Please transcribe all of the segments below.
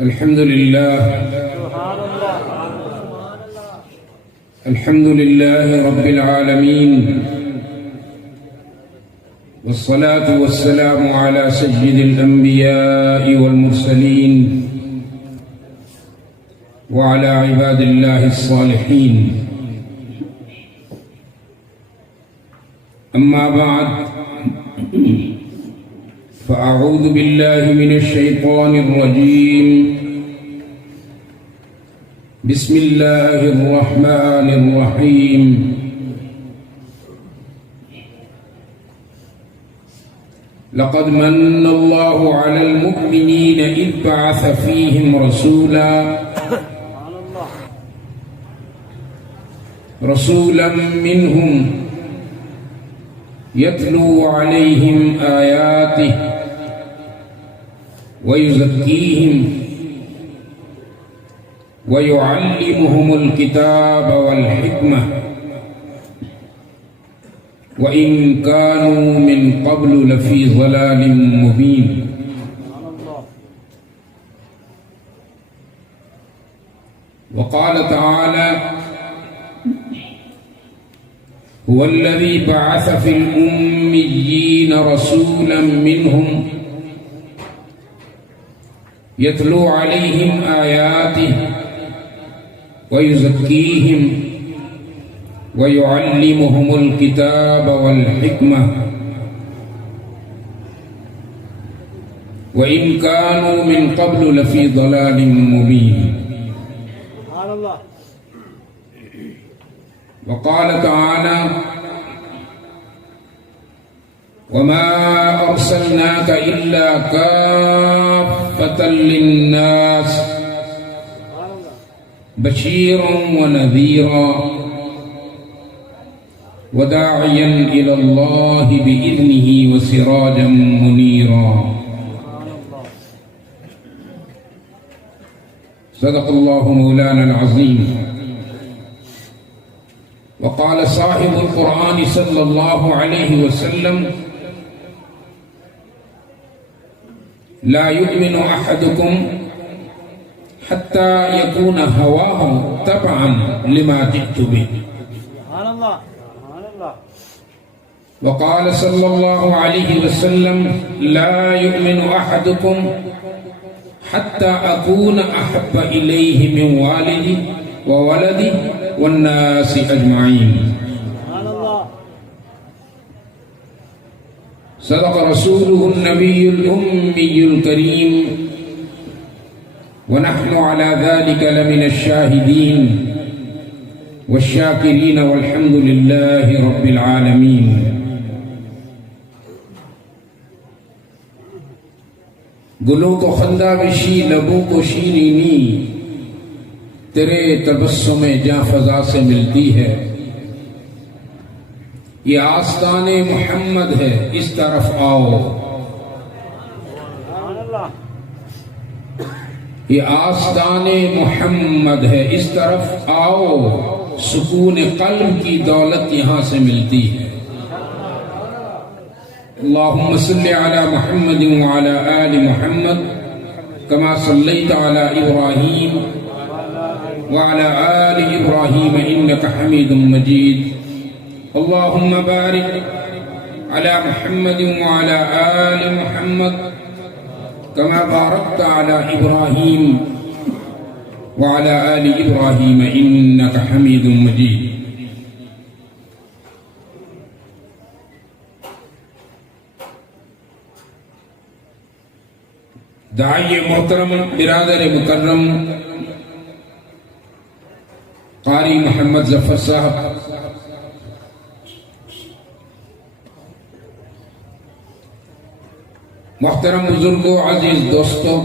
الحمد لله الحمد لله رب العالمين، والصلاة والسلام على سيد الأنبياء والمرسلين وعلى عباد الله الصالحين. أما بعد، فأعوذ بالله من الشيطان الرجيم. بسم الله الرحمن الرحيم. لقد من الله على المؤمنين إذ بعث فيهم رسولا منهم يتلو عليهم آياته ويزكيهم ويعلمهم الكتاب والحكمة وإن كانوا من قبل لفي ضلال مبين. وقال تعالى: هو الذي بعث في الأميين رسولا منهم يتلو عليهم آياته ويزكيهم ويعلمهم الكتاب والحكمة وإن كانوا من قبل لفي ضلال مبين. وقال تعالى: وما أرسلناك إلا كافة للناس بشيرا ونذيرا وداعيا إلى الله بإذنه وسراجا منيرا. صدق الله مولانا العظيم. وقال صاحب القرآن صلى الله عليه وسلم: لا يؤمن أحدكم حتى يكون هواه تبعا لما جئت به. وقال صلى الله عليه وسلم: لا يؤمن أحدكم حتى أكون أحب إليه من والدي وولدي والناس أجمعين. صدق رسوله النبي الأمي الكريم، ونحن على ذلك لمن الشاهدين والشاكرين والحمد لله رب العالمين. گلوں کو خندہ بشی، لبوں کو شیرینی، تیرے تبسم جاں فضا سے ملتی ہے. یہ آستان محمد ہے، اس طرف آؤ. یہ آستان محمد ہے، اس طرف آؤ. سکون قلب کی دولت یہاں سے ملتی ہے. اللہم صلی علی محمد وعلی آل محمد کما صلیت علی ابراہیم وعلى آل إبراهيم إنك حميد مجيد. اللهم بارك على محمد وعلى آل محمد كما باركت على إبراهيم وعلى آل إبراهيم إنك حميد مجيد. داعی محترم، برادر مکرم قاری محمد ظفر صاحب، محترم بزرگوں، عزیز دوستوں،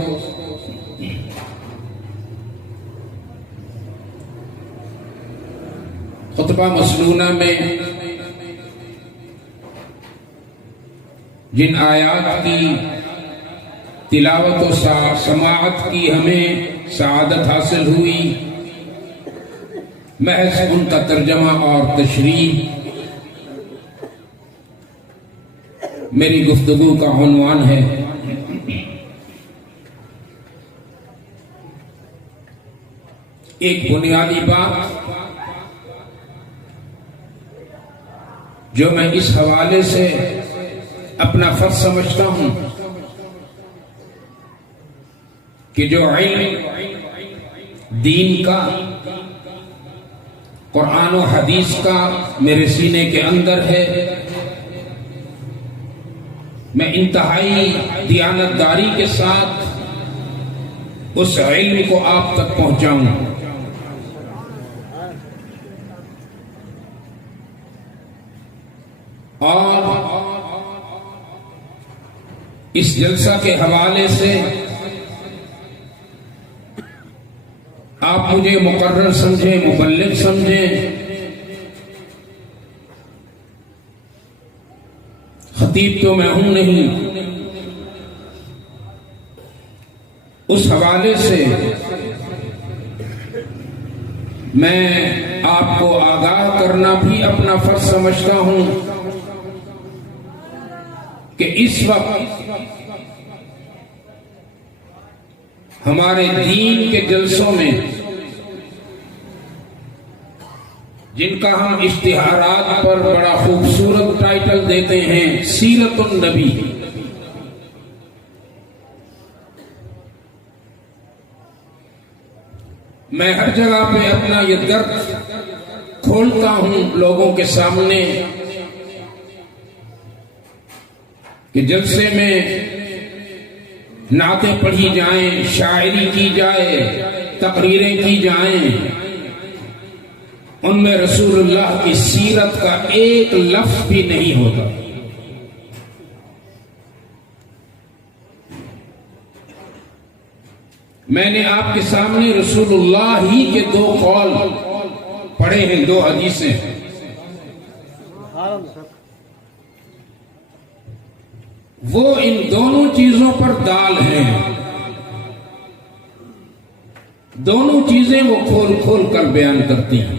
خطبہ مسنونہ میں جن آیات کی تلاوت و سماعت کی ہمیں سعادت حاصل ہوئی، محض ان کا ترجمہ اور تشریح میری گفتگو کا عنوان ہے. ایک بنیادی بات جو میں اس حوالے سے اپنا فرض سمجھتا ہوں کہ جو علم دین کا، قرآن و حدیث کا میرے سینے کے اندر ہے، میں انتہائی دیانتداری کے ساتھ اس علم کو آپ تک پہنچاؤں۔ اور اس جلسہ کے حوالے سے آپ مجھے مقرر سمجھیں، مبلغ سمجھیں، خطیب تو میں ہوں نہیں، اس حوالے سے میں آپ کو آگاہ کرنا بھی اپنا فرض سمجھتا ہوں کہ اس وقت ہمارے دین کے جلسوں میں جن کا ہم اشتہارات پر بڑا خوبصورت ٹائٹل دیتے ہیں سیرت النبی، میں ہر جگہ پہ اپنا یہ درد کھولتا ہوں لوگوں کے سامنے کہ جلسے میں نعتیں پڑھی جائیں، شاعری کی جائے، تقریریں کی جائیں، ان میں رسول اللہ کی سیرت کا ایک لفظ بھی نہیں ہوتا۔ میں نے آپ کے سامنے رسول اللہ ہی کے دو قول پڑھے ہیں، دو حدیثیں، وہ ان دونوں چیزوں پر دال ہیں، دونوں چیزیں وہ کھول کھول کر بیان کرتی ہیں۔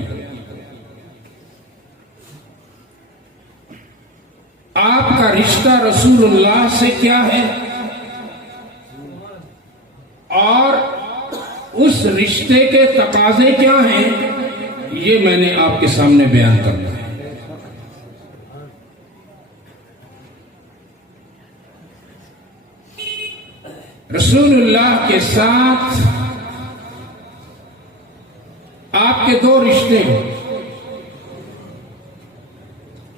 آپ کا رشتہ رسول اللہ سے کیا ہے اور اس رشتے کے تقاضے کیا ہیں، یہ میں نے آپ کے سامنے بیان کرنا ہے۔ رسول اللہ کے ساتھ آپ کے دو رشتے ہیں،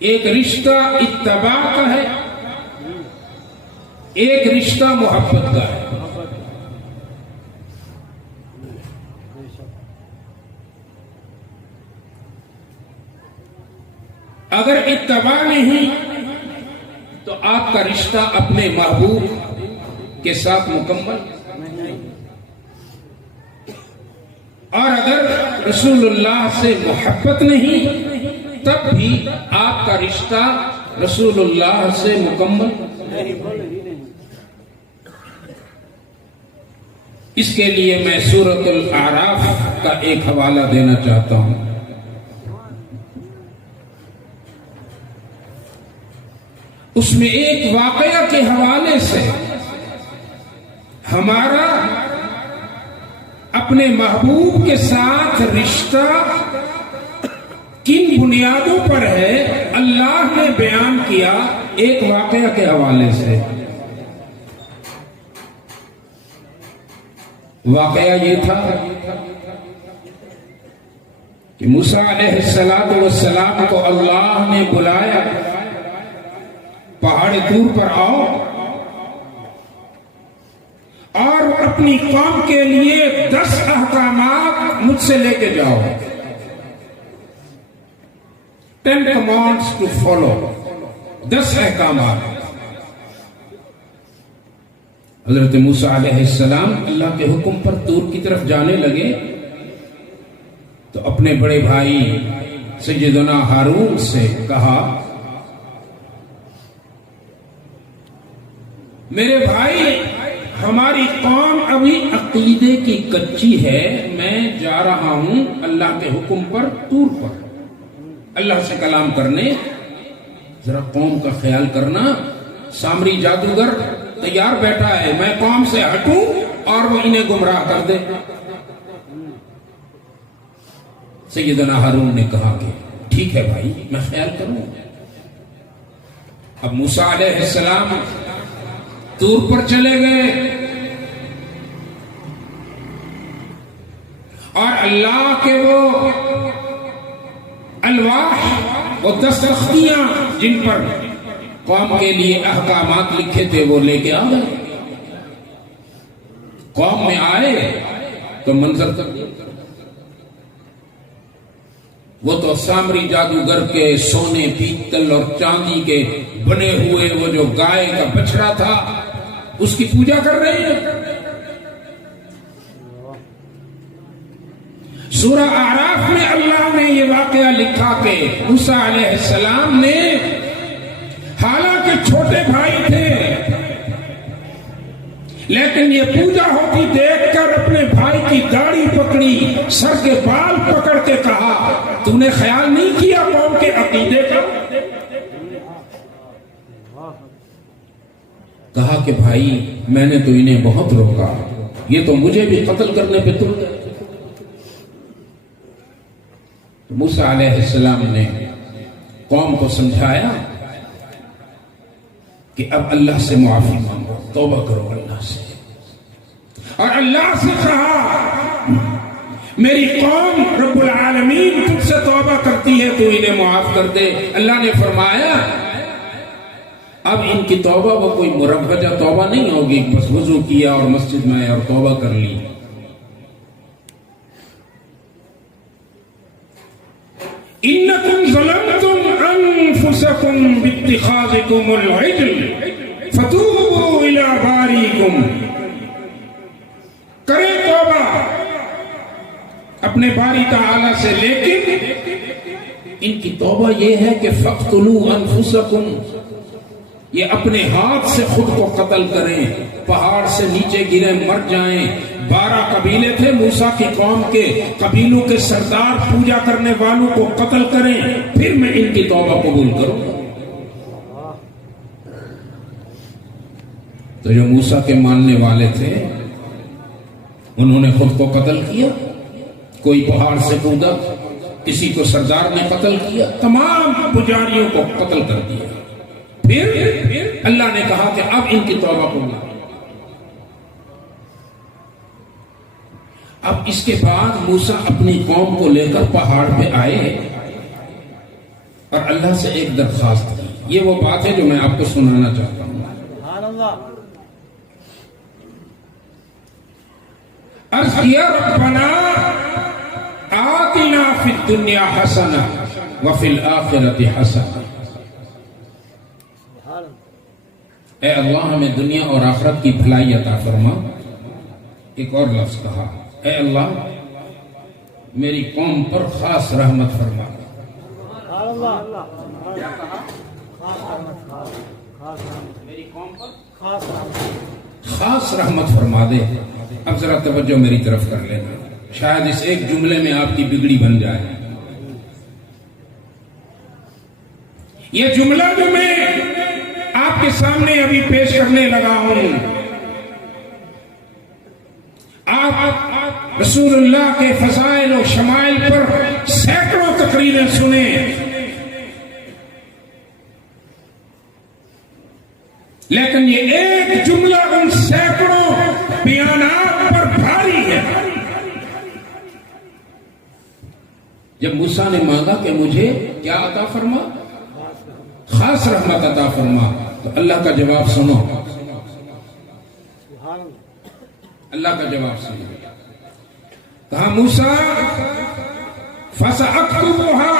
ایک رشتہ اتباع کا ہے، ایک رشتہ محبت کا ہے۔ اگر اتباع نہیں تو آپ کا رشتہ اپنے محبوب کے ساتھ مکمل، اور اگر رسول اللہ سے محبت نہیں تب بھی آپ کا رشتہ رسول اللہ سے مکمل۔ اس کے لیے میں سورۃ الاعراف کا ایک حوالہ دینا چاہتا ہوں۔ اس میں ایک واقعہ کے حوالے سے ہمارا اپنے محبوب کے ساتھ رشتہ کن بنیادوں پر ہے اللہ نے بیان کیا، ایک واقعہ کے حوالے سے۔ واقعہ یہ تھا کہ موسیٰ علیہ السلام کو اللہ نے بلایا، پہاڑ طور پر آؤ اور اپنی قوم کے لیے 10 احکامات مجھ سے لے کے جاؤ، 10 commands to follow، 10 احکامات۔ حضرت موسیٰ علیہ السلام اللہ کے حکم پر طور کی طرف جانے لگے تو اپنے بڑے بھائی سیدنا ہارون سے کہا، میرے بھائی ہماری قوم ابھی عقیدے کی کچی ہے، میں جا رہا ہوں اللہ کے حکم پر طور پر اللہ سے کلام کرنے، ذرا قوم کا خیال کرنا، سامری جادوگر تیار بیٹھا ہے، میں قوم سے ہٹوں اور وہ انہیں گمراہ کر دے۔ سیدنا ہارون نے کہا کہ ٹھیک ہے بھائی میں خیال کروں. اب موسیٰ علیہ السلام طور پر چلے گئے اور اللہ کے وہ الواح، وہ 10 تختیاں جن پر قوم کے لیے احکامات لکھے تھے وہ لے کے آ گئے. قوم میں آئے تو منظر تک وہ تو سامری جادوگر کے سونے پیتل اور چاندی کے بنے ہوئے وہ جو گائے کا بچڑا تھا اس کی پوجا کر رہے ہیں. سورہ اعراف میں اللہ نے یہ واقعہ لکھا کہ موسیٰ علیہ السلام نے حالانکہ چھوٹے بھائی تھے لیکن یہ پوجا ہوتی دیکھ کر اپنے بھائی کی داڑھی پکڑی، سر کے بال پکڑ کے کہا تو نے خیال نہیں کیا قوم کے عقیدے کا؟ کہا کہ بھائی میں نے تو انہیں بہت روکا، یہ تو مجھے بھی قتل کرنے پہ تل گئے. موسیٰ علیہ السلام نے قوم کو سمجھایا کہ اب اللہ سے معافی مانگو، توبہ کرو اللہ سے، اور اللہ سے کہا میری قوم رب العالمین تجھ سے توبہ کرتی ہے تو انہیں معاف کر دے. اللہ نے فرمایا اب ان کی توبہ وہ کوئی مروجہ توبہ نہیں ہوگی، بس وضو کیا اور مسجد میں آئے اور توبہ کر لی. انکم ظلمتم انفسکم باتخاذکم العجل فتوبوا الی باریکم. کریں توبہ اپنے باری تعالی سے، لیکن ان کی توبہ یہ ہے کہ فقتلوا انفسکم، یہ اپنے ہاتھ سے خود کو قتل کریں، پہاڑ سے نیچے گریں مر جائیں. 12 قبیلے تھے موسیٰ کی قوم کے، قبیلوں کے سردار پوجا کرنے والوں کو قتل کریں پھر میں ان کی توبہ قبول کروں گا. تو جو موسیٰ کے ماننے والے تھے انہوں نے خود کو قتل کیا، کوئی پہاڑ سے کودا، کسی کو سردار نے قتل کیا، تمام پجاریوں کو قتل کر دیا. پھر اللہ نے کہا کہ اب ان کی توبہ قبول. اب اس کے بعد موسیٰ اپنی قوم کو لے کر پہاڑ پہ آئے اور اللہ سے ایک درخواست کی. یہ وہ بات ہے جو میں آپ کو سنانا چاہتا ہوں. عرض کیا ربنا آتنا فی الدنیا حسنہ وفی الآخرۃ حسنہ. اے اللہ ہمیں دنیا اور آخرت کی بھلائی عطا فرما. ایک اور لفظ کہا اے اللہ میری قوم پر خاص رحمت فرما. میری قوم پر خاص رحمت فرما دے. اب ذرا توجہ میری طرف کر لینا، شاید اس ایک جملے میں آپ کی بگڑی بن جائے. یہ جملہ جو میں آپ کے سامنے ابھی پیش کرنے لگا ہوں، آپ رسول اللہ کے فضائل و شمائل پر سینکڑوں تقریریں سنیں، لیکن یہ ایک جملہ ان سینکڑوں بیانات پر بھاری ہے. جب موسیٰ نے مانگا کہ مجھے کیا عطا فرما، خاص رحمت عطا فرما، تو اللہ کا جواب سنو. اللہ کا جواب سنو. کہا موسیٰ فَسَأَكْتُبُهَا،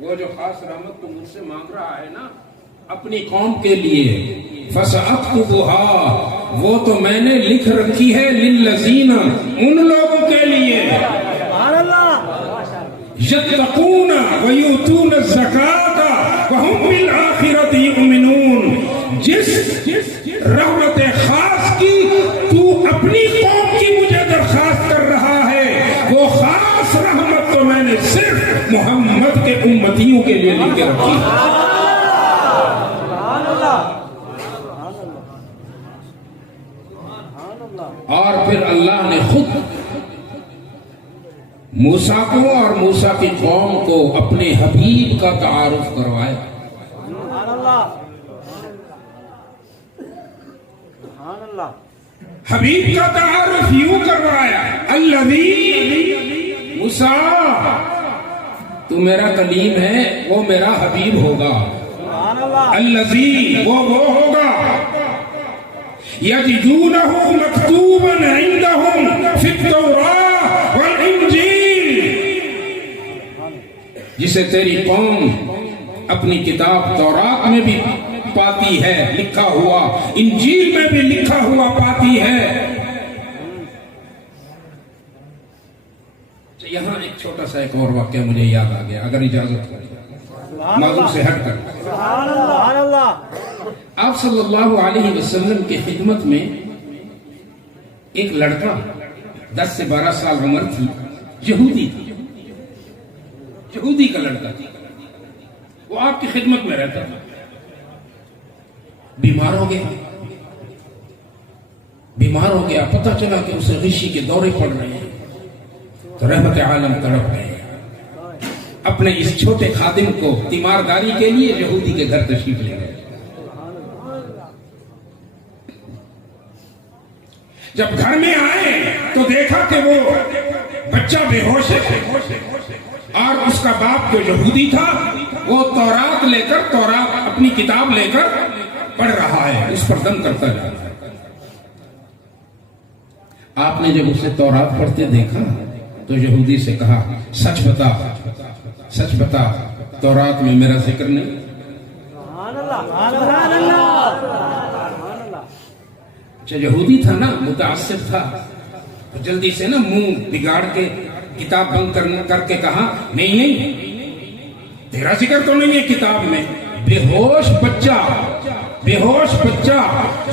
وہ جو خاص رحمت تو مجھ سے مانگ رہا ہے نا اپنی قوم کے لیے، فَسَأَكْتُبُهَا وہ تو میں نے لکھ رکھی ہے، لِلَّذِينَ ان لوگوں کے لیے، يَتَّقُونَ وَيُؤْتُونَ الزَّكَاةَ وَهُمْ بِالْآخِرَةِ يُؤْمِنُونَ. جس رحمت خاص کی تو اپنی قوم کی مجھے درخواست کر رہا ہے، وہ خاص رحمت تو میں نے صرف محمد کے امتیوں کے لیے لکھ کے رکھی ہے. اور پھر اللہ نے خود موسیٰ کو اور موسیٰ کی قوم کو اپنے حبیب کا تعارف کروایا. سبحان اللہ سبحان اللہ. حبیب کا تعارف یوں کروایا, الذی موسیٰ تو میرا کلیم ہے, وہ میرا حبیب ہوگا. سبحان اللہ. الذی وہ ہوگا, یجدونہ مکتوبا عندہم فی التوراۃ والانجیل, جسے تیری قوم اپنی کتاب تورات میں بھی پاتی ہے لکھا ہوا, انجیل میں بھی لکھا ہوا پاتی ہے. یہاں ایک چھوٹا سا ایک اور واقعہ مجھے یاد آ گیا, اگر اجازت ہو موضوع سے ہٹ کر. سبحان اللہ. آپ صلی اللہ علیہ وسلم کی خدمت میں ایک لڑکا 10 سے 12 سال عمر تھی, یہودی تھی, یہودی کا لڑکا تھا, وہ آپ کی خدمت میں رہتا تھا. بیمار ہو گیا, پتہ چلا کہ اسے غشی کے دورے پڑ رہے ہیں, تو رحمت عالم تڑپ گئے. اپنے اس چھوٹے خادم کو تیمارداری کے لیے یہودی کے گھر تشریف لے گئے. جب گھر میں آئے تو دیکھا کہ وہ بچہ بے ہوش ہے, اور اس کا باپ جو یہودی تھا وہ تورات لے کر, تورات اپنی کتاب لے کر پڑھ رہا ہے, اس پر دم کرتا جا رہا ہے. آپ نے جب اسے تورات پڑھتے دیکھا تو یہودی سے کہا, سچ بتا, سچ بتا, تورات میں میرا ذکر نہیں؟ سبحان اللہ سبحان اللہ. اچھا, یہودی تھا نا, متعصب تھا, تو جلدی سے نا منہ بگاڑ کے کتاب بند کر کے کہا, نہیں تیرا ذکر تو نہیں ہے کتاب میں. بے ہوش بچہ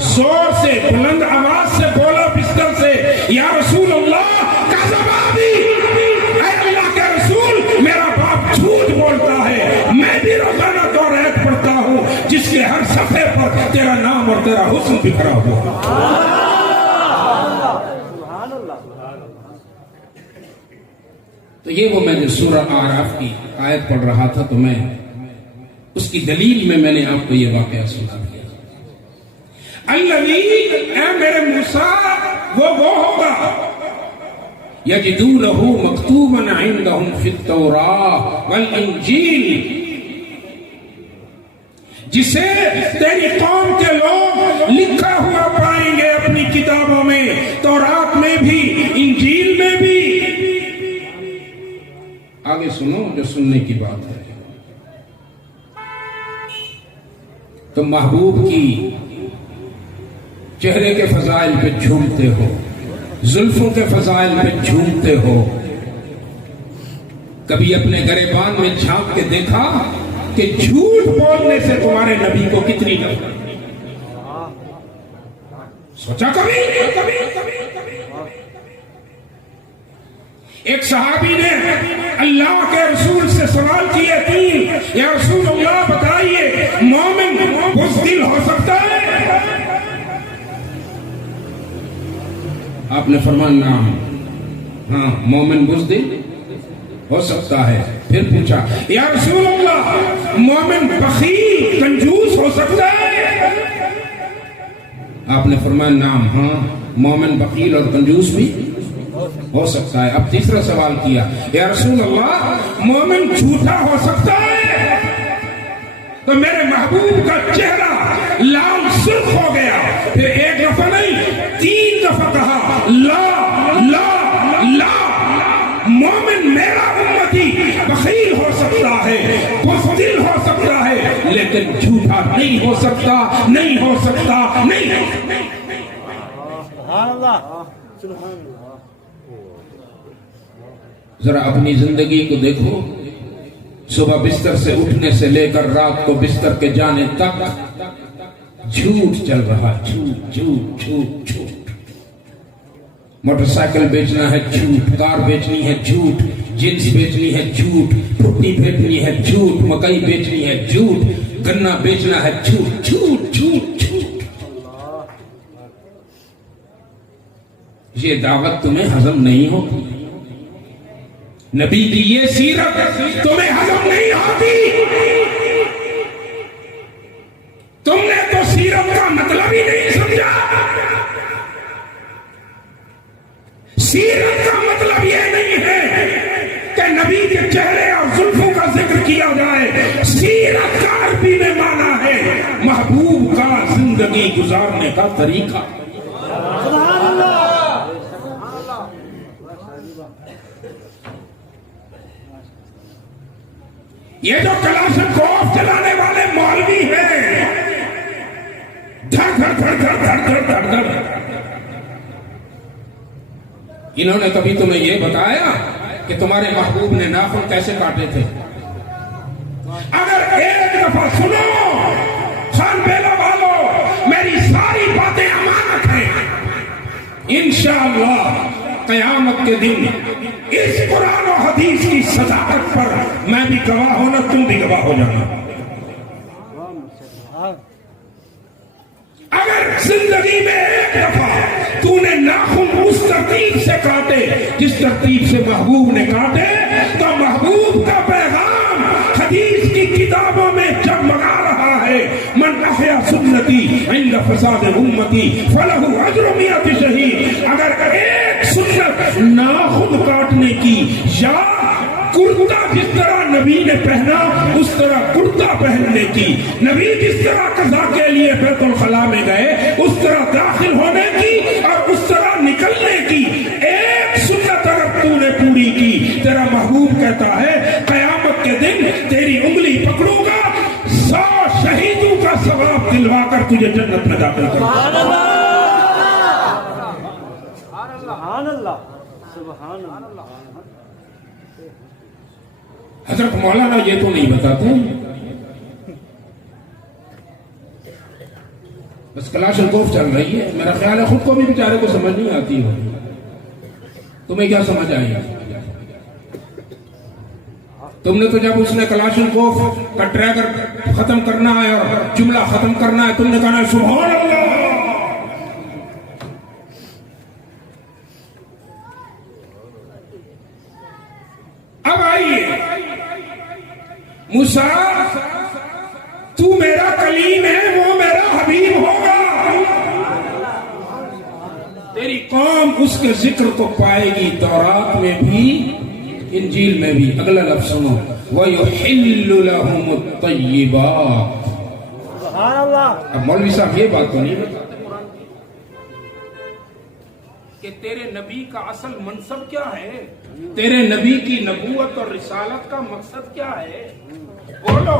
زور سے بلند آواز سے بولا بستر سے, یا رسول اللہ کذب ابی, اے اللہ کے رسول میرا باپ جھوٹ بولتا ہے, میں بھی روزانہ تورات پڑھتا ہوں جس کے ہر صفحے پر تیرا نام اور تیرا حسن بکھرا ہوا. تو یہ وہ میں جو سورہ اعراف کی آیت پڑھ رہا تھا, تو میں اس کی دلیل میں نے آپ کو یہ واقعہ سنا دیا. الذی, اے میرے موسیٰ وہ ہوگا, یجدونہ مکتوبا عندہم فی التوراۃ والانجیل, جسے تیری قوم کے لوگ لکھا ہوا پائیں گے اپنی کتابوں میں, تورات میں بھی انجیل میں بھی. آگے سنو جو سننے کی بات ہے. تم محبوب کی چہرے کے فضائل پہ جھومتے ہو, زلفوں کے فضائل پہ جھومتے ہو. کبھی اپنے گریبان میں جھانک کے دیکھا کہ جھوٹ بولنے سے تمہارے نبی کو کتنی نفرت؟ سوچا کبھی؟ ایک صحابی نے اللہ کے رسول سے سوال کیے 3, یا رسول اللہ بتائیے مومن بزدل ہو سکتا ہے؟ آپ نے فرمایا نعم, ہاں مومن بزدل ہو سکتا ہے. پھر پوچھا, یا رسول اللہ مومن بخیل کنجوس ہو سکتا ہے؟ آپ نے فرمایا نعم, ہاں مومن بخیل اور کنجوس بھی ہو سکتا ہے. اب تیسرا سوال کیا, یا رسول اللہ مومن جھوٹا ہو سکتا ہے؟ تو میرے محبوب کا چہرہ لال سرخ ہو گیا. پھر ایک دفعہ نہیں 3 دفعہ کہا, لا لا لا, مومن میرا امتی بخیل ہو سکتا ہے, بزدل ہو سکتا ہے, لیکن جھوٹا نہیں ہو سکتا, نہیں ہو سکتا, نہیں. سبحان اللہ سبحان اللہ. ذرا اپنی زندگی کو دیکھو, صبح بستر سے اٹھنے سے لے کر رات کو بستر کے جانے تک جھوٹ چل رہا, جھوٹ جھوٹ جھوٹ جھوٹ. موٹر سائیکل بیچنا ہے جھوٹ, کار بیچنی ہے جھوٹ, جنس بیچنی ہے جھوٹ, پھٹی بیچنی ہے جھوٹ, مکئی بیچنی ہے جھوٹ, گنا بیچنا ہے جھوٹ جھوٹ جھوٹ جھوٹ. یہ دعوت تمہیں ہضم نہیں ہوتی. نبی کی یہ سیرت تمہیں ہضم نہیں آتی. تم نے تو سیرت کا مطلب ہی نہیں سمجھا. سیرت کا مطلب یہ نہیں ہے کہ نبی کے چہرے اور زلفوں کا ذکر کیا جائے. سیرت کا عربی میں معنی ہے محبوب کا زندگی گزارنے کا طریقہ. یہ جو کلاشنکوف چلانے والے مولوی ہیں دھڑ دھڑ دھڑ دھڑ دھڑ دھڑ دھڑ دھڑ، انہوں نے کبھی تمہیں یہ بتایا کہ تمہارے محبوب نے ناخن کیسے کاٹے تھے؟ اگر ایک دفعہ سنو خان بیلا والو، میری ساری باتیں امانت ہیں. انشاءاللہ قیامت کے دن اس قرآن و حدیث کی صداقت پر میں بھی گواہ ہونا، تم بھی گواہ ہو جانا. اگر زندگی میں ایک دفعہ تو نے ناخن اس ترتیب سے کاٹے جس ترتیب سے محبوب نے کاٹے، تو محبوب کا پیغام حدیث کی کتابوں میں جگمگا رہا ہے. من احیا سنتی عند فساد امتی فلہ اجر 100 شہید. اگر ایک سنت ناخن کاٹنے کی یا کرتا جس طرح نبی نے پہنا اس طرح کرتا پہننے کی، نبی جس طرح قضا کے لیے بیت الخلا میں گئے اس طرح داخل ہونے کی اور اس طرح نکلنے کی، ایک سنت اگر تو نے پوری کی، تیرا محبوب کہتا ہے قیامت کے دن تیری انگلی پکڑوں گا، 100 شہیدوں کا ثواب دلوا کر تجھے جنت میں داخل کروں گا. سبحان اللہ سبحان اللہ. حضرت مولانا یہ تو نہیں بتاتے، بس کلاشنکوف چل رہی ہے. میرا خیال ہے خود کو بھی بیچارے کو سمجھ نہیں آتی ہو. تمہیں کیا سمجھ آئی؟ تم نے تو جب اس نے کلاشنکوف کا ٹریگر ختم کرنا ہے اور جملہ ختم کرنا ہے، تم نے کہا سبحان اللہ. اب آئیے موسیٰ، تو میرا کلیم ہے، وہ میرا حبیب ہوگا. تیری قوم اس کے ذکر کو پائے گی تورات میں بھی انجیل میں بھی. اگلا لفظ سنو، وَيُحِلُّ لَهُمُ الطَّيِّبَاتِ. سبحان اللہ. اب مولوی صاحب یہ بات تو نہیں بتاتے کہ تیرے نبی کا اصل منصب کیا ہے، تیرے نبی کی نبوت اور رسالت کا مقصد کیا ہے. بولو،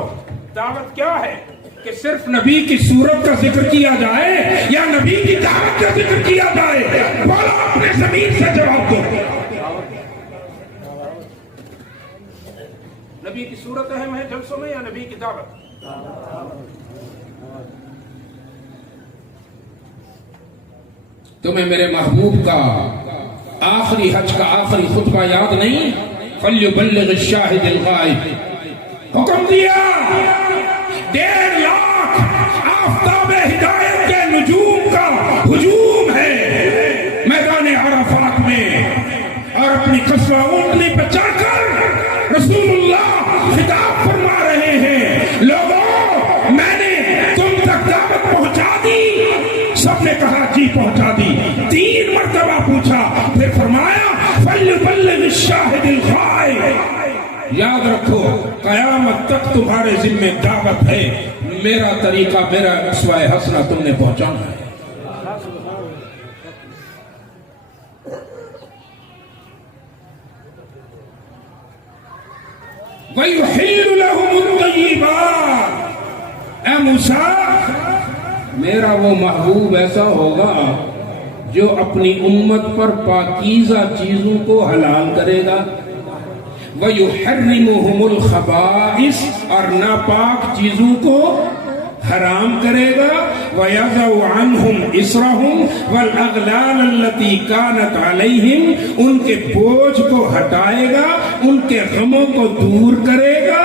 دعوت کیا ہے؟ کہ صرف نبی کی صورت کا ذکر کیا جائے یا نبی کی دعوت کا ذکر کیا جائے؟ بولو، اپنے ضمیر سے جواب دو. نبی کی صورت اہم ہے جلسوں میں یا نبی کی دعوت؟ تمہیں میرے محبوب کا آخری حج کا آخری خطبہ یاد نہیں؟ فَلْيُبَلِّغِ الشَّاهِدِ الْغَائِبِ. حکم دیا 1.5 لاکھ آفتاب ہدایت کے نجوم کا ہجوم ہے میدان عرفات میں، اور اپنی قصوہ اونٹنی پہ چڑھ کر رسول اللہ خطاب فرما رہے ہیں، لوگوں میں نے تم تک دعوت پہنچا دی. سب نے کہا جی پہنچا دی. 3 مرتبہ پوچھا، پھر فرمایا فَلْيُبَلِّغِ الشَّاهِدِ الْغَائِبِ. یاد رکھو قیامت تک تمہارے ذمہ دعوت ہے. میرا طریقہ، میرا اسوہ حسنہ تم نے پہنچانا ہے. وَيُحِلُّ لَهُمُ الطَّيِّبَاتِ. اے موسیٰ، میرا وہ محبوب ایسا ہوگا جو اپنی امت پر پاکیزہ چیزوں کو حلال کرے گا. وَيُحَرِّمُهُمُ الْخَبَائِثَ، اور ناپاک چیزوں کو حرام کرے گا. وَيَضَعُ عَنْهُمْ إِصْرَهُمْ وَالْأَغْلَالَ الَّتِي كَانَتْ عَلَيْهِمْ، ان کے بوجھ کو ہٹائے گا، ان کے غموں کو دور کرے گا.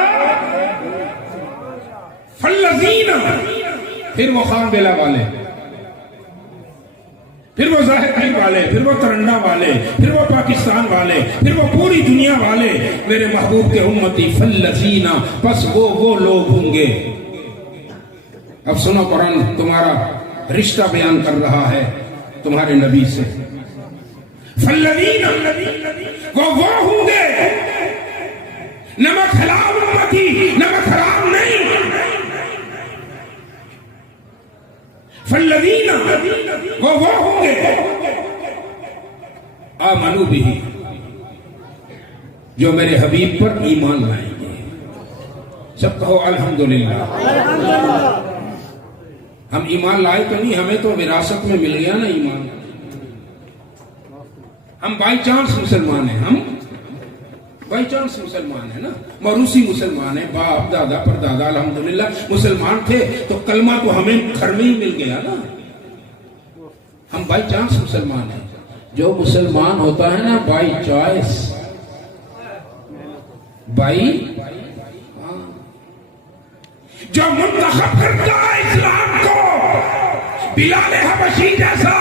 فَالَّذِينَ، پھر وہ خان بیلا والے، پھر وہ ظاہر والے، پھر وہ ترنڈا والے، پھر وہ پاکستان والے، پھر وہ پوری دنیا والے میرے محبوب کے امتی فالذین، پس وہ لوگ ہوں گے. اب سنو قرآن تمہارا رشتہ بیان کر رہا ہے تمہارے نبی سے. فالذین، وہ ہوں گے، نمک حلال امتی، نمک حرام نہیں. فالذین، وہ ہوں گے آمنوا بہ، جو میرے حبیب پر ایمان لائیں گے. سب کہو الحمدللہ. ہم ایمان لائے تو نہیں، ہمیں تو وراثت میں مل گیا نا ایمان. ہم بائی چانس مسلمان ہیں، ہم بائی چانس مسلمان ہیں نا، موروثی مسلمان ہیں، باپ دادا پر دادا الحمدللہ مسلمان تھے تو کلمہ تو ہمیں گھر میں ہی مل گیا نا. ہم بائی چانس مسلمان ہیں. جو مسلمان ہوتا ہے نا بائی چوائس، بائی جو منتخب کرتا ہے اسلام کو، بلال حبشی جیسا،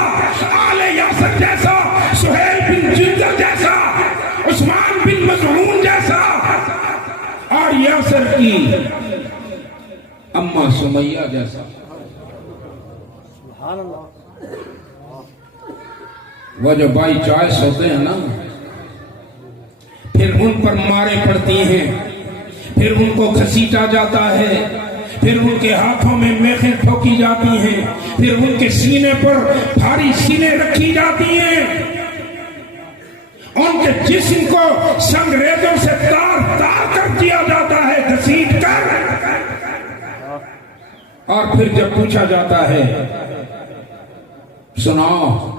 آل یاسر جیسا، سہیل بن جندل جیسا، عثمان بن مظعون جیسا، اور یاسر کی اماں سمیہ جیسا. سبحان اللہ. وہ جو بائی چوائس ہوتے ہیں نا، پھر ان پر مارے پڑتی ہیں، پھر ان کو گھسیٹا جاتا ہے، پھر ان کے ہاتھوں میں میخیں ٹھوکی جاتی ہیں، پھر ان کے سینے پر بھاری سینے رکھی جاتی ہیں، ان کے جسم کو سنگریزوں سے تار تار کر دیا جاتا ہے گھسیٹ کر. اور پھر جب پوچھا جاتا ہے سناؤ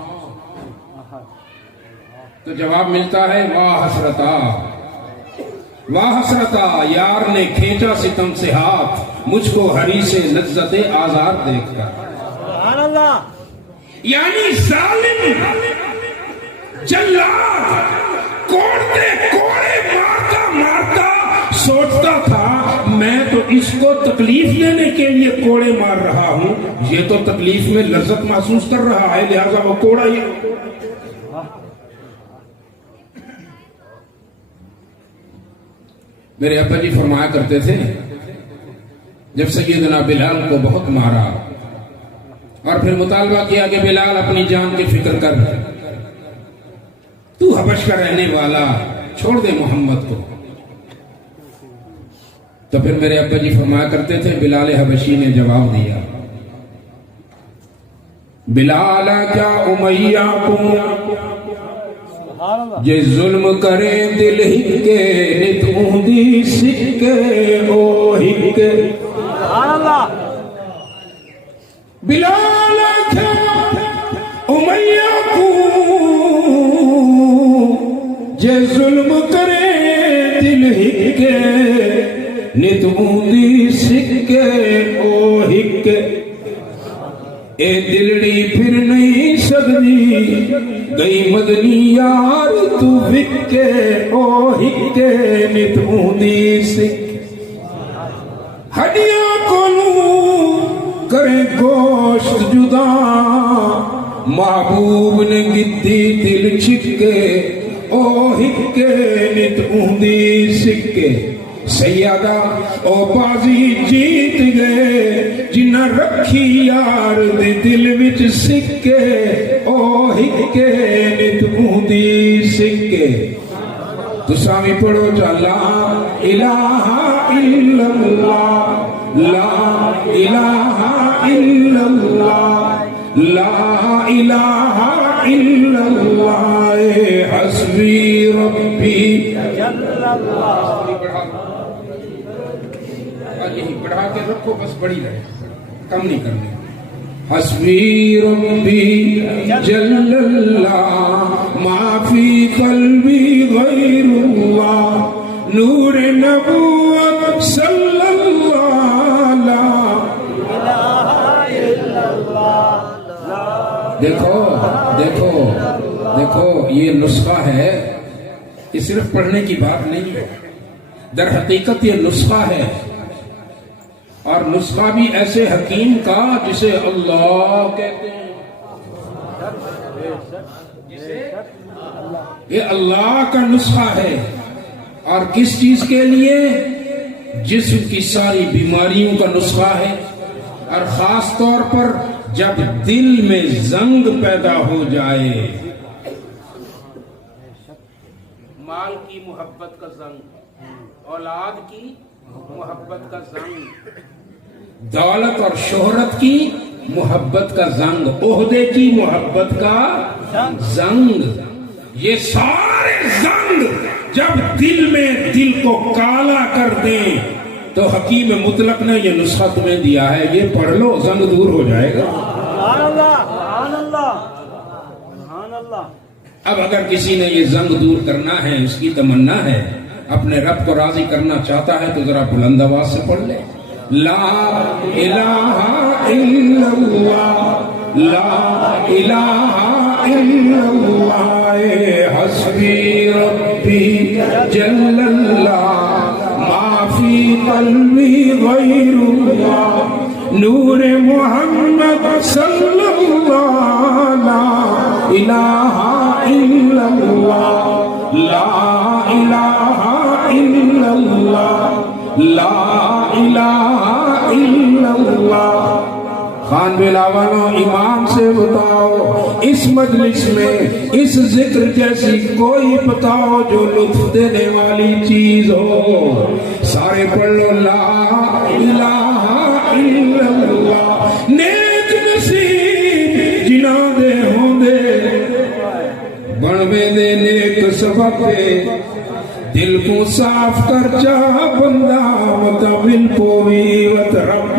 تو جواب ملتا ہے واہ حسرتا، واہ حسرتا، یار نے کھینچا ستم سے ہاتھ، مجھ کو ہری سے لذت آزار دیکھ کر. سبحان اللہ. یعنی ظالم جلاد کوڑتے کوڑے مارتا مارتا سوچتا تھا میں تو اس کو تکلیف دینے کے لیے کوڑے مار رہا ہوں، یہ تو تکلیف میں لذت محسوس کر رہا ہے، لہذا وہ کوڑا ہی. میرے ابا جی فرمایا کرتے تھے جب سیدنا بلال کو بہت مارا اور پھر مطالبہ کیا کہ بلال اپنی جان کی فکر کر، تو حبش کا رہنے والا، چھوڑ دے محمد کو. تو پھر میرے ابا جی فرمایا کرتے تھے بلال حبشی نے جواب دیا، بلال کیا امیہ کو یہ ظلم کرے دل ہکے نتوں دی سکے او ہکے. بلال کیا امیہ کو یہ ظلم کرے دل ہکے نتوں دی سکے او ہکے. اے دلڑی پھر نہیں سکتی گئی مدنی یار تو وکے او ہکے نتوں دی سکے. ہڈیاں کولوں کرے گوشت جدا، محبوب نے گدی دل چھکے او ہکے نتوں دی سکے. سیادہ او بازی جیت گئے جنہ رکھی یار دے دل وچ سکے او ہکے نتوں دی سکے. تساں وی پڑھو جا لا الہ الا اللہ، لا الہ الا اللہ، لا الہ الا اللہ، حسبی ربی جل اللہ. یہی بڑھا کے رکھو، بس بڑی رہے، کم نہیں کرنے. حسبی ربی جل اللہ، ما فی قلبی غیر اللہ، نور نبوت صلی اللہ لا الہ الا اللہ. دیکھو دیکھو دیکھو، یہ نسخہ ہے، یہ صرف پڑھنے کی بات نہیں ہے، در حقیقت یہ نسخہ ہے، اور نسخہ بھی ایسے حکیم کا جسے اللہ کہتے ہیں. یہ اللہ کا نسخہ ہے. اور کس چیز کے لیے؟ جسم کی ساری بیماریوں کا نسخہ ہے. اور خاص طور پر جب دل میں زنگ پیدا ہو جائے، مال کی محبت کا زنگ، اولاد کی محبت کا زنگ، دولت اور شہرت کی محبت کا زنگ، عہدے کی محبت کا زنگ، یہ سارے زنگ جب دل کو کالا کر دیں تو حکیم مطلق نے یہ نسخہ تمہیں دیا ہے، یہ پڑھ لو، زنگ دور ہو جائے گا. سبحان اللہ، سبحان اللہ، سبحان اللہ. اب اگر کسی نے یہ زنگ دور کرنا ہے، اس کی تمنا ہے، اپنے رب کو راضی کرنا چاہتا ہے، تو ذرا بلند آواز سے پڑھ لے. لا الہ الا اللہ، لا الہ الا اللہ، حسبی ربی جل اللہ، ما فی قلبی غیر اللہ، نور محمد صلی اللہ، لا الہ الا اللہ، لا الہ الا اللہ، لا الہ الا اللہ. خان بلاولو ایمان سے بتاؤ، اس مجلس میں اس ذکر جیسی کوئی بتاؤ جو لطف دینے والی چیز ہو. سارے پڑھ لو لا الہ الا اللہ. نیک نصیب جنہ دے ہوں دے بنوے دے نیک سبب دے، دل کو صاف کر جا بندہ متول پوی وت رب.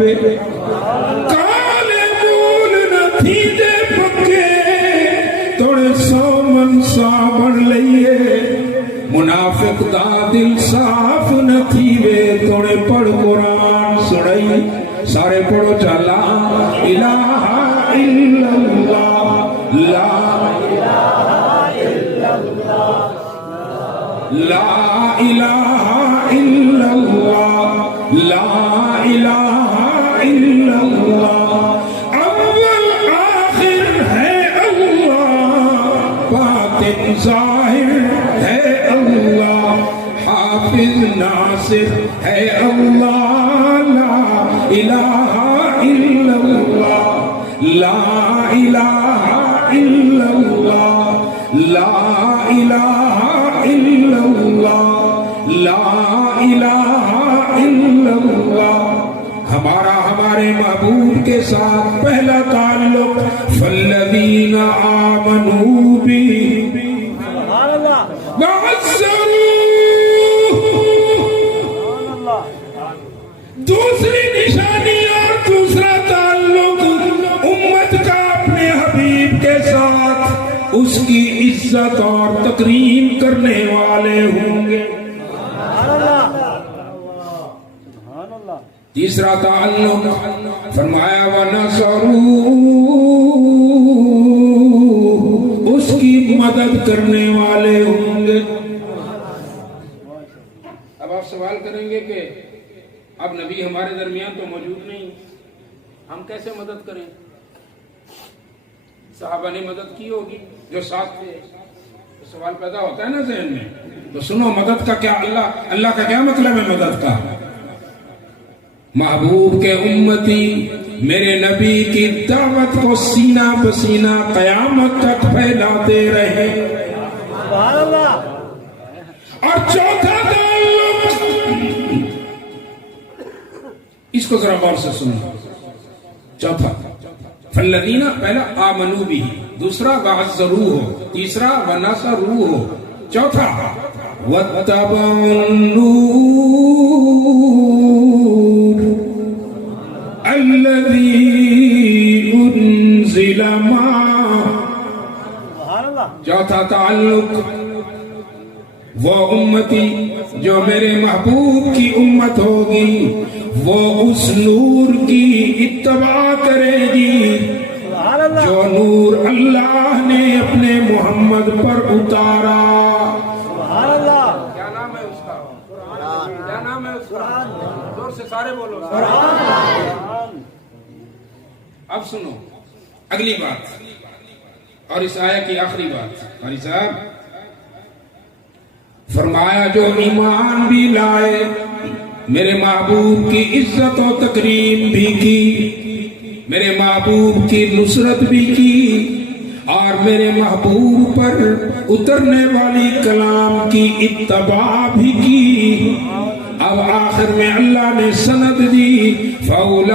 کالے مول نہ تھی دے پکے توڑے سو من سا بڑھ لئیے، منافق دا دل صاف نہ تھی وے توڑے پڑھ قرآن سڑائی. سارے پڑھو چلا الہ الا اللہ، لا لا الہ الا اللہ، لا الہ الا اللہ. اول آخر ہے اللہ، باطن ظاہر ہے اللہ، حافظ ناصر ہے اللہ، لا الہ الا اللہ، لا الہ الا اللہ، لا الہ الا اللہ، لا الہ الا اللہ. ہمارا ہمارے محبوب کے ساتھ پہلا تعلق فالذین آمنوا بی سبحان اللہ، وعزروہ. سبحان اللہ. دوسری نشانی اور دوسرا تعلق امت کا اپنے حبیب کے ساتھ، اس کی عزت اور تکریم کرنے والے ہوں گے. سبحان اللہ، سبحان اللہ. تیسرا تعلق فرمایا وَنَصَرُوا، اس کی مدد کرنے والے ہوں گے. اب آپ سوال کریں گے کہ اب نبی ہمارے درمیان تو موجود نہیں، ہم کیسے مدد کریں؟ صحابہ نے مدد کی ہوگی جو ساتھ تھے. سوال پیدا ہوتا ہے نا ذہن میں. تو سنو مدد کا کیا، اللہ کا کیا مطلب ہے مدد کا؟ محبوب کے امتی میرے نبی کی دعوت کو سینہ بسینہ قیامت تک پھیلاتے رہے. سبحان اللہ. اور چوتھا تعلق، اس کو ذرا غور سے سنو. چوتھا فالذین، پہلا آمنوا بھی، دوسرا وعزروہ، تیسرا ونصروہ، چوتھا واتبعوا الذی انزل معہ. سبحان اللہ. چوتھا تعلق وہ امتی جو میرے محبوب کی امت ہوگی وہ اس نور کی اتباع کرے گی سبحان اللہ. جو نور اللہ نے اپنے محمد پر اتارا. سبحان اللہ. کیا نام ہے اس کا؟ کیا نام ہے اس کا؟ زور سے سارے بولو. قرآن. اب سنو اگلی بات. اور اس آیت کی آخری بات قاری صاحب فرمایا جو ایمان بھی لائے میرے محبوب کی عزت و تکریم بھی کی میرے محبوب کی نصرت بھی کی اور میرے محبوب پر اترنے والی کلام کی اتباع بھی کی اب آخر میں اللہ نے سند دی فَأُولَٰئِكَ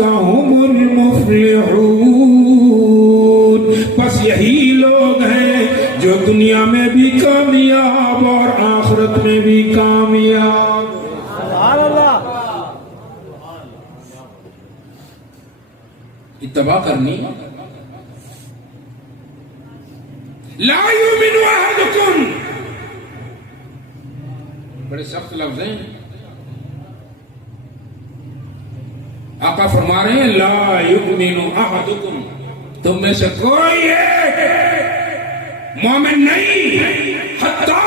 هُمُ الْمُفْلِحُونَ بس یہی لوگ ہیں جو دنیا میں بھی کامیاب اور آخرت میں بھی کامیاب. سبحان اللہ. اتباع کرنی. لا یؤمن احدکم بڑے سخت لفظ ہیں. آقا فرما رہے ہیں لا یؤمن احدکم تم میں سے کوئی ایک مومن نہیں حتی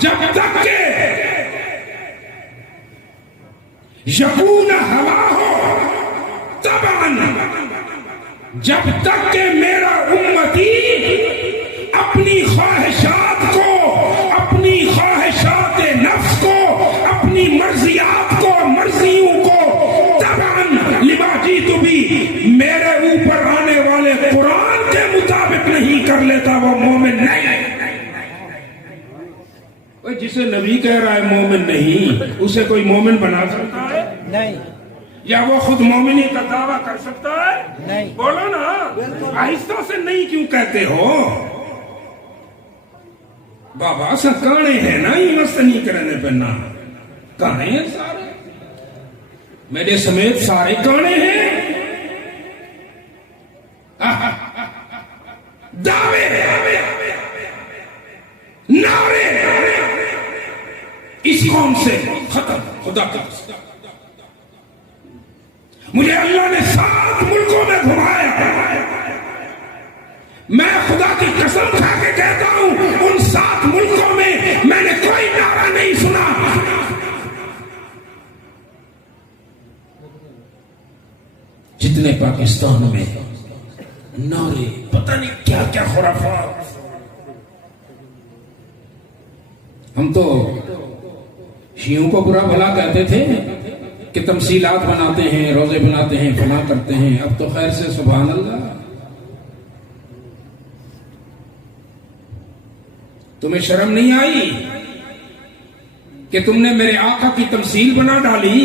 جب تک کہ یکون ہواہ تبعا جب تک کہ میرا امتی اپنی خواہشات کو اپنی خواہشات نفس کو اپنی مرضیات کو مرضیوں کو تبعا لما جئت بھی میرے اوپر آنے والے قرآن کے مطابق نہیں کر لیتا وہ مومن نہیں. جسے نبی کہہ رہا ہے مومن نہیں اسے کوئی مومن بنا سکتا ہے؟ نہیں. یا وہ خود مومنی کا دعویٰ کر سکتا ہے؟ نہیں. بولو نا آہستہ سے نہیں کیوں کہتے ہو؟ بابا سکانے ہیں نا یہ مست نہیں کرنے پہ نا کانے ہیں سارے میرے سمیت سارے کانے ہیں. دعوے نعرے اس قوم سے ختم. خدا کا مجھے اللہ نے 7 ملکوں میں گھمایا. میں خدا کی قسم کھا کے کہتا ہوں ان 7 ملکوں میں نے کوئی نعرہ نہیں سنا. جتنے پاکستان میں نعرے پتہ نہیں کیا کیا خرافات. ہم تو شیعوں کو برا بھلا کہتے تھے کہ تمثیلات بناتے ہیں روزے بناتے ہیں فلاں کرتے ہیں. اب تو خیر سے سبحان اللہ. تمہیں شرم نہیں آئی کہ تم نے میرے آقا کی تمثیل بنا ڈالی؟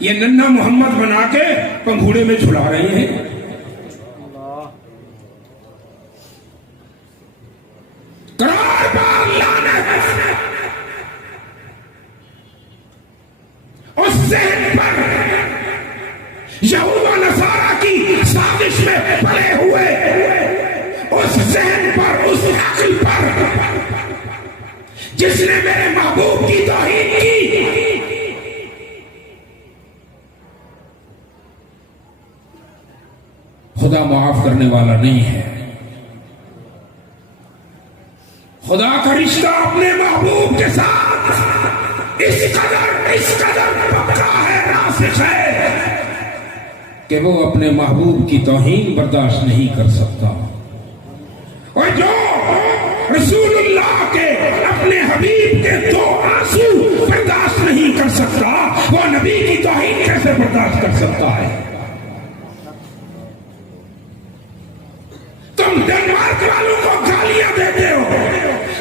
یہ ننھا محمد بنا کے پنگھوڑے میں جھلا رہے ہیں. قرار بار لعنت اس ذہن پر یہود و نصارہ کی سازش میں پڑے ہوئے اس ذہن پر اس عقل پر جس نے میرے محبوب کی توہین کی. خدا معاف کرنے والا نہیں ہے. خدا کا رشتہ اپنے محبوب کے ساتھ اس قدر پکا ہے راسخ ہے کہ وہ اپنے محبوب کی توہین برداشت نہیں کر سکتا. اور جو رسول اللہ کے اپنے حبیب کے 2 آنسو برداشت نہیں کر سکتا وہ نبی کی توہین کیسے برداشت کر سکتا ہے؟ تم ڈنمارک والوں کو گالیاں دیتے ہو,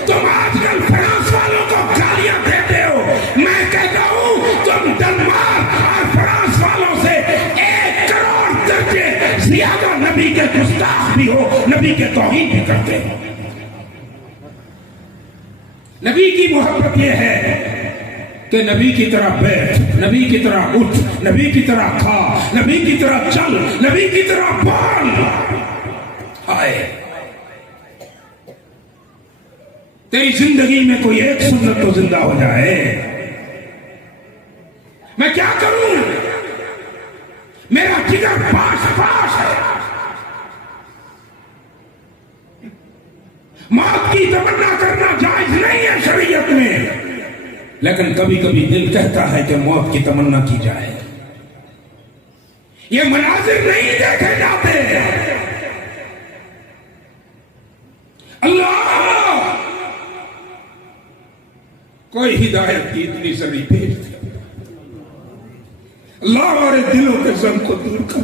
تم آج کل فرانس والوں کو گالیاں دیتے ہو. میں کہتا ہوں تم ڈنمارک اور فرانس والوں سے 1 کروڑ درجے زیادہ نبی کے گستاخ بھی ہو, نبی کے توہین بھی کرتے ہو. نبی کی محبت یہ ہے کہ نبی کی طرح بیٹھ, نبی کی طرح اٹھ, نبی کی طرح کھا, نبی کی طرح چل, نبی کی طرح بول. آئے تیری زندگی میں کوئی ایک سنت تو زندہ ہو جائے. میں کیا کروں؟ میرا جگر پاش ہے. موت کی تمنا کرنا جائز نہیں ہے شریعت میں, لیکن کبھی کبھی دل کہتا ہے کہ موت کی تمنا کی جائے. یہ مناظر نہیں دیکھے جاتے. اللہ کوئی ہدایت کی اتنی ساری بھیج دے. اللہ ہمارے دلوں کے زنگ کو دور کر.